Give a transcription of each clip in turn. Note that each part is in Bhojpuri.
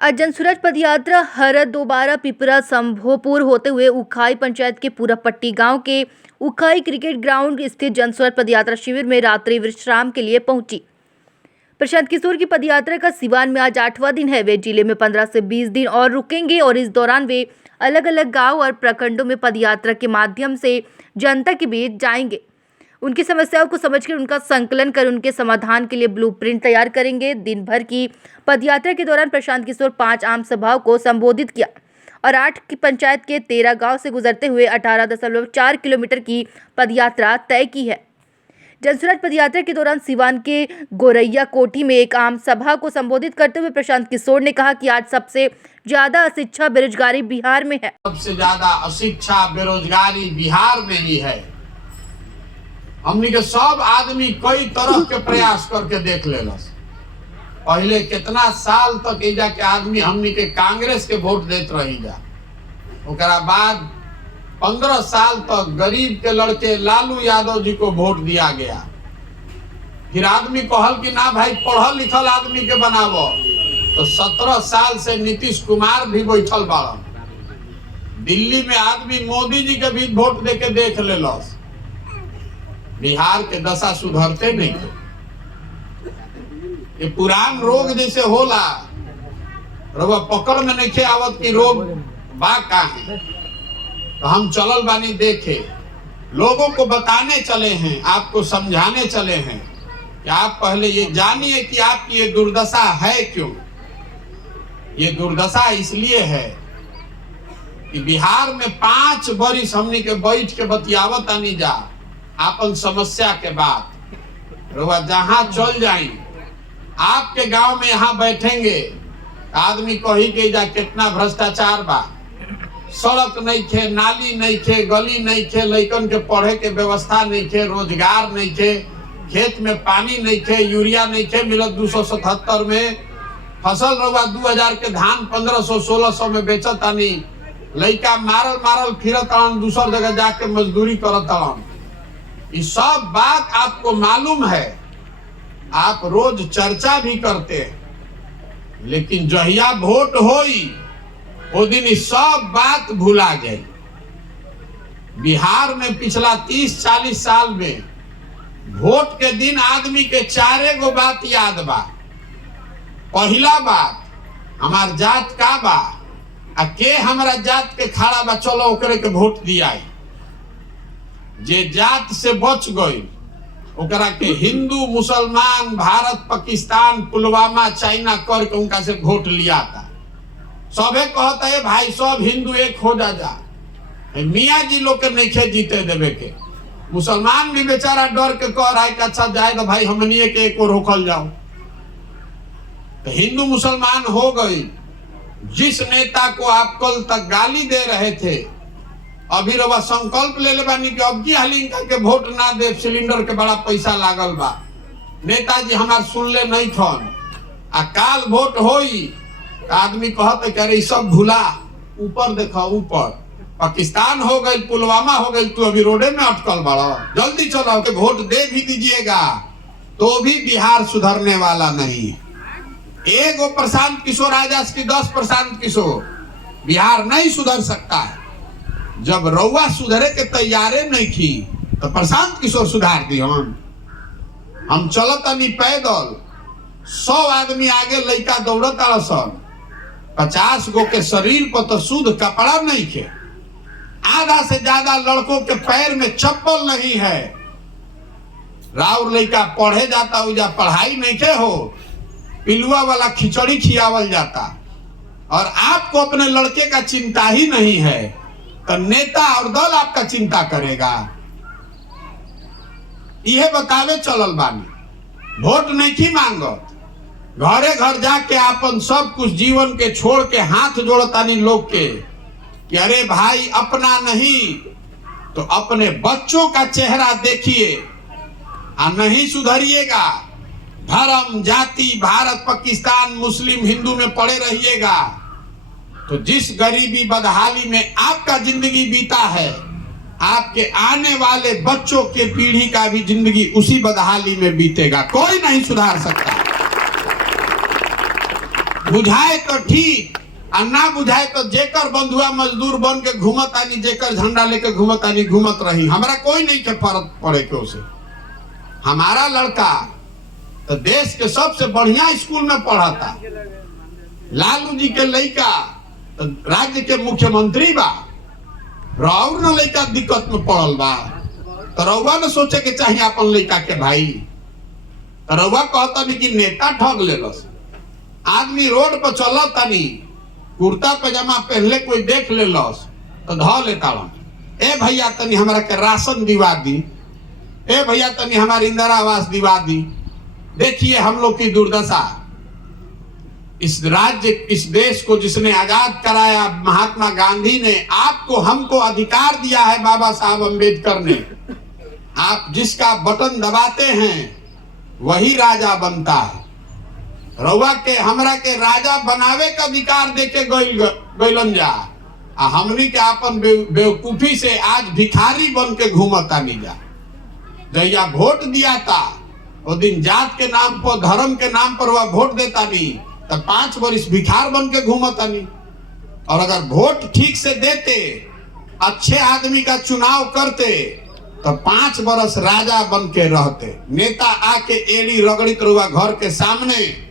आज जनसुराज पदयात्रा हर दोबारा पिपरा संभोपुर होते हुए उखाई पंचायत के पूरबपट्टी गांव के उखाई क्रिकेट ग्राउंड स्थित जनसुराज पदयात्रा शिविर में रात्रि विश्राम के लिए पहुंची। प्रशांत किशोर की पदयात्रा का सिवान में आज 8वां दिन है। वे जिले में 15 से 20 दिन और रुकेंगे और इस दौरान वे अलग अलग गाँव और प्रखंडों में पदयात्रा के माध्यम से जनता के बीच जाएंगे। उनकी समस्याओं को समझकर उनका संकलन कर उनके समाधान के लिए ब्लूप्रिंट तैयार करेंगे। दिन भर की पदयात्रा के दौरान प्रशांत किशोर 5 आम सभाओं को संबोधित किया और 8 की पंचायत के 13 गांव से गुजरते हुए 18.4 किलोमीटर की पदयात्रा तय की है। जनसुराज पदयात्रा के दौरान सिवान के गोरैया कोठी में एक आम सभा को संबोधित करते हुए प्रशांत किशोर ने कहा कि आज सबसे ज्यादा अशिक्षा बेरोजगारी बिहार में है। सबसे ज्यादा अशिक्षा बेरोजगारी बिहार में ही है। हमनी के सब आदमी कई तरह के प्रयास करके देख लेलस। पहले कितना साल तक एजा के आदमी हमनी के कांग्रेस के वोट देते रही जा। ओकरा बाद 15 साल तक गरीब के लड़के लालू यादव जी को वोट दिया गया। फिर आदमी कहल कि ना भाई पढ़ल लिखल आदमी के बनावो, तो 17 साल से नीतीश कुमार भी बैठल बाड़न। दिल्ली में आदमी मोदी जी के भी वोट दे के देख लेलस। बिहार के दशा सुधरते नहीं। ये पुरान रोग जैसे होला, रउआ पकड़ में नहीं आवत की रोग बा का है, तो हम चलल बानी देखे, लोगों को बताने चले हैं, आपको समझाने चले हैं कि आप पहले ये जानिए कि आपकी ये दुर्दशा है क्यों। ये दुर्दशा इसलिए है कि बिहार में 5 बरिस हमनी के बैठ के बतियावत आनी जा आपन समस्या के बाद। रुआ जहां चल जाई, आपके गांव में यहाँ बैठेंगे, आदमी कही के जा कितना भ्रष्टाचार बा, सड़क नहीं थे, नाली नहीं थे, गली नहीं थे, लइकन के पढ़े के व्यवस्था नहीं थे, रोजगार नहीं थे, खेत में पानी नहीं थे, यूरिया नहीं थे मिलत 277 में, फसल रुआ 2000 के धान 1500-1600 में बेचत आनी, लइका मारल फिरत आन, दूसर जगह जाके मजदूरी करत आन। ये सब बात आपको मालूम है, आप रोज चर्चा भी करते हैं, लेकिन जहिया वोट होई वो दिन सब बात भुला गई। बिहार में पिछला 30-40 साल में वोट के दिन आदमी के 4 गो बात याद बा। पहला बात, हमार जात का बा, आ के हमारा जात के खड़ा बा, चलो ओकरे के वोट दिया। जे जात से बच गई ओकरा के हिंदू मुसलमान भारत पाकिस्तान पुलवामा चाइना करके उनका से वोट लिया था। सबे कहता है भाई सब हिंदू एक हो जा। मियाँ जी लोग के नहीं जीते देवे के। मुसलमान भी बेचारा डर के कह रहा है कि अच्छा जाए तो भाई हमनी के एक और रोकल जाओ। तो हिंदू मुसलमान हो गई। जिस नेता को आप कल तक गाली दे रहे थे, अभी रवा संकल्प ले ले बानी कि अब की हालिंका के वोट ना दे, सिलेंडर के बड़ा पैसा लागल बा। नेताजी हमार सुन ले नहीं थन, आ काल वोट होई आदमी कहते कि अरे सब भूला, ऊपर देखा, ऊपर पाकिस्तान हो गई, पुलवामा हो गई, तू अभी रोडे में अटकल बड़ा, जल्दी चलो के वोट दे भी दीजिएगा, तो भी बिहार सुधरने वाला नहीं। एगो प्रशांत किशोर आजाद की 10 प्रशांत किशोर, बिहार नहीं सुधर सकता है। जब रउआ सुधरे के तैयारे नहीं थी तो प्रशांत किशोर सुधार दी। हम चलत नहीं पैदल, 100 आदमी आगे लइका दौड़त आसन, 50 गो के शरीर पर तो शुद्ध कपड़ा नहीं थे, आधा से ज्यादा लड़कों के पैर में चप्पल नहीं है। राउर लइका पढ़े जाता उजा पढ़ाई नहीं के हो, पिलुआ वाला खिचड़ी खियावल जाता, और आपको अपने लड़के का चिंता ही नहीं है, तो नेता और दल आपका चिंता करेगा। यह बतावे चलल बानी, वोट नहीं की मांगत, घरे घर जाके आपन सब कुछ जीवन के छोड़ के हाथ जोड़तानी लोग के कि अरे भाई अपना नहीं तो अपने बच्चों का चेहरा देखिए, और नहीं सुधरिएगा धर्म जाति भारत पाकिस्तान मुस्लिम हिंदू में पड़े रहिएगा, तो जिस गरीबी बदहाली में आपका जिंदगी बीता है, आपके आने वाले बच्चों के पीढ़ी का भी जिंदगी उसी बदहाली में बीतेगा। कोई नहीं सुधार सकता। बुझाए तो ठीक आ ना बुझाए तो जेकर बंधुआ मजदूर बन के घूमत आनी, जेकर झंडा लेके घूमत आनी घूमत रही, हमरा कोई नहीं के फर्क पड़े के उसे। हमारा लड़का तो देश के सबसे बढ़िया स्कूल में पढ़ा था, लालू जी के लड़का तो राज्य के मुख्यमंत्री बा, राउर न लड़का दिक्कत में पड़ल बा, तो रउआ न सोचे के चाहिए अपन लड़का के भाई। तो रउआ कहता नहीं कि नेता ठग लेलस, आदमी रोड पर चलता नहीं, कुर्ता पैजामा पहले कोई देख लेलस तो ध लेता, ए भैया तनी हमरा के राशन दिवा दी, ए भैया तनी हमारी इंदिरा आवास दिवा दी। देखिए हम लोग की दुर्दशा। इस राज्य, इस देश को जिसने आजाद कराया महात्मा गांधी ने, आपको हमको अधिकार दिया है बाबा साहब अम्बेडकर ने। आप जिसका बटन दबाते हैं वही राजा बनता है। रउआ के हमरा के राजा बनावे का अधिकार देके गइलन जा, आ हमनी के अपन बेवकूफी से आज भिखारी बन के घूमता नहीं जा। जहिया वोट दिया था वो दिन जात के नाम पर, धर्म के नाम पर वह वोट देता नहीं, तो 5 वर्ष भिखार बन के घूमता नहीं। और अगर वोट ठीक से देते, अच्छे आदमी का चुनाव करते, तो 5 वर्ष राजा बन के रहते। नेता आके एड़ी रगड़ित रहुआ घर के सामने,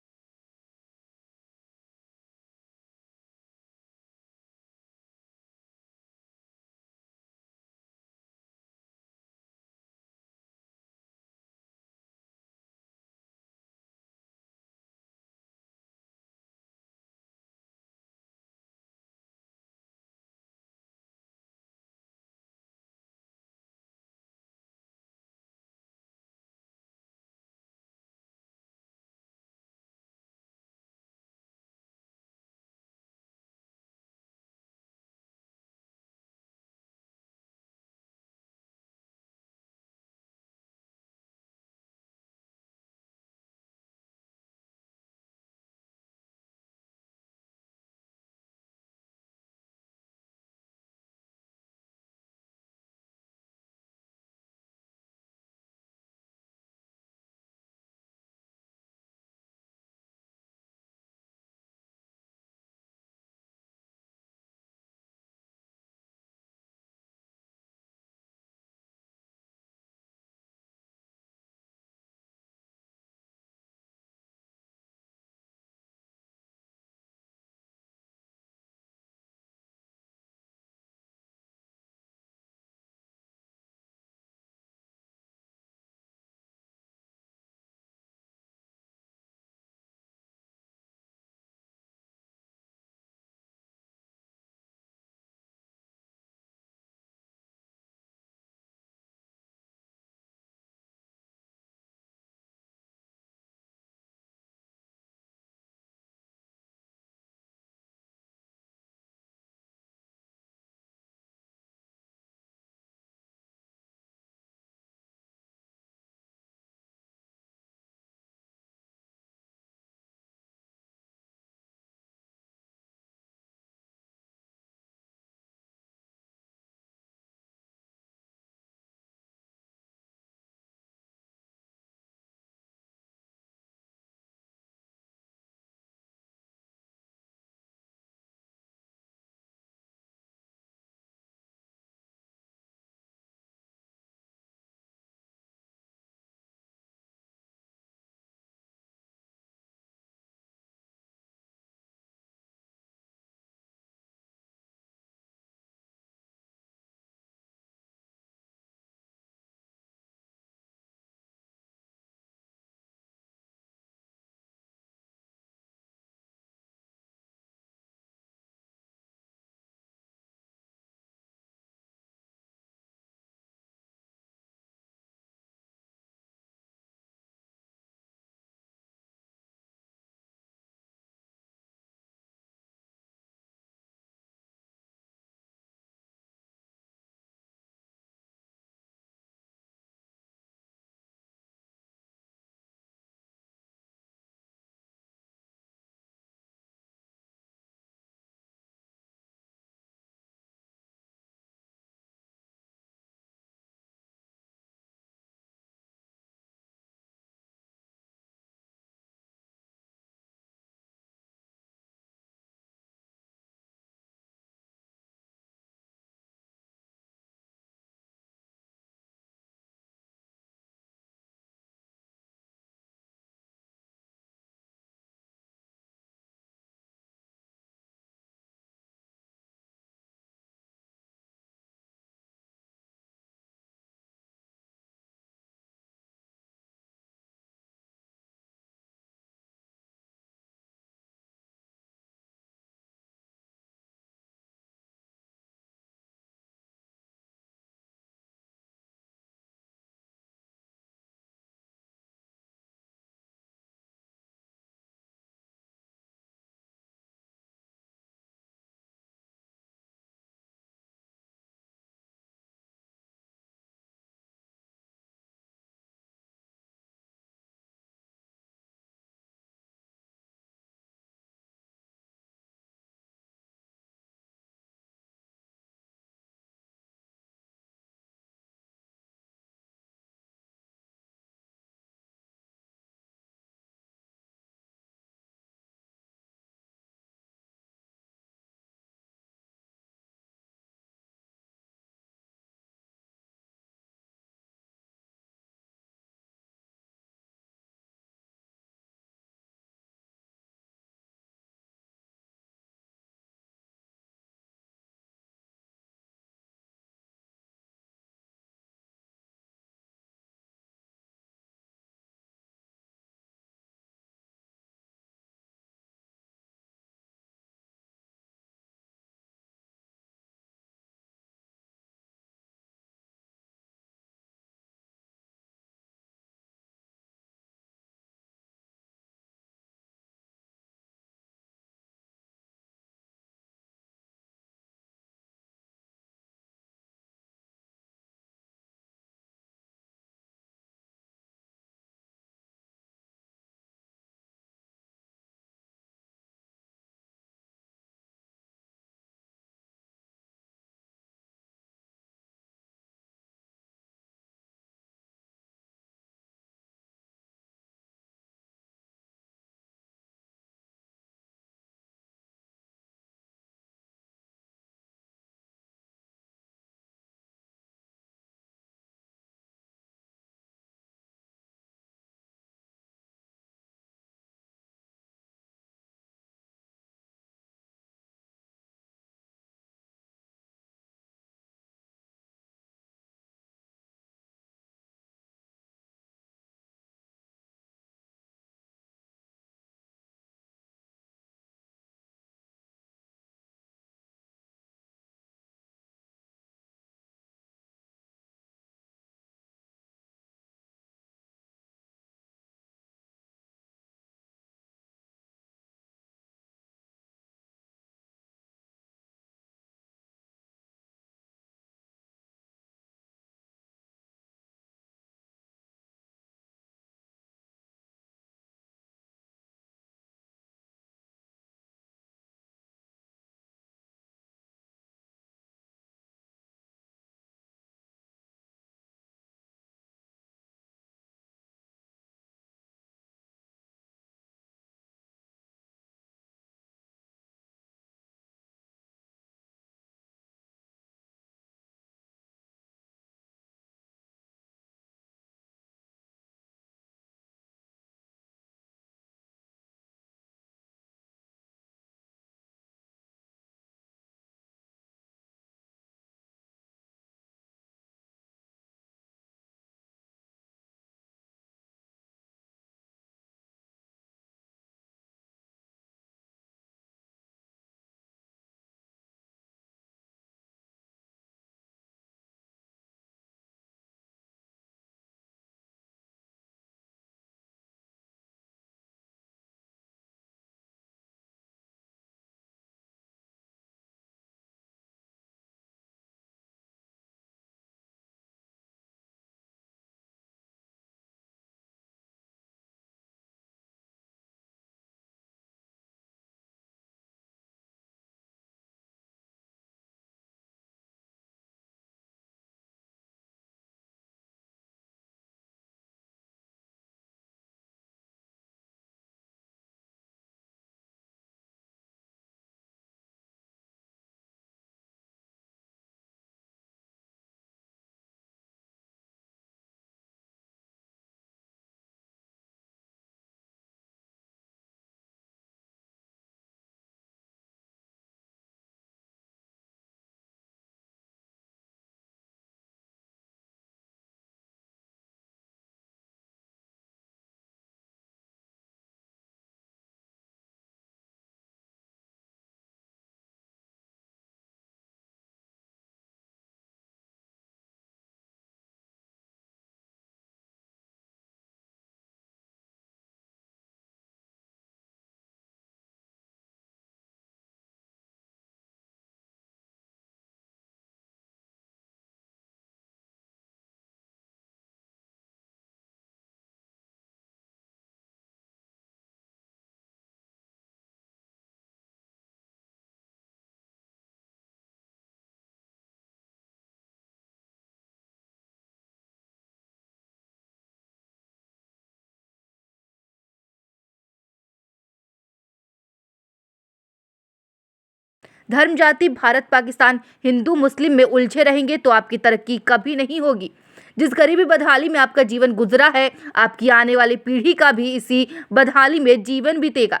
धर्म, जाति, भारत, पाकिस्तान, हिंदू, मुस्लिम में उलझे रहेंगे तो आपकी तरक्की कभी नहीं होगी। जिस गरीबी बदहाली में आपका जीवन गुजरा है, आपकी आने वाली पीढ़ी का भी इसी बदहाली में जीवन बीतेगा।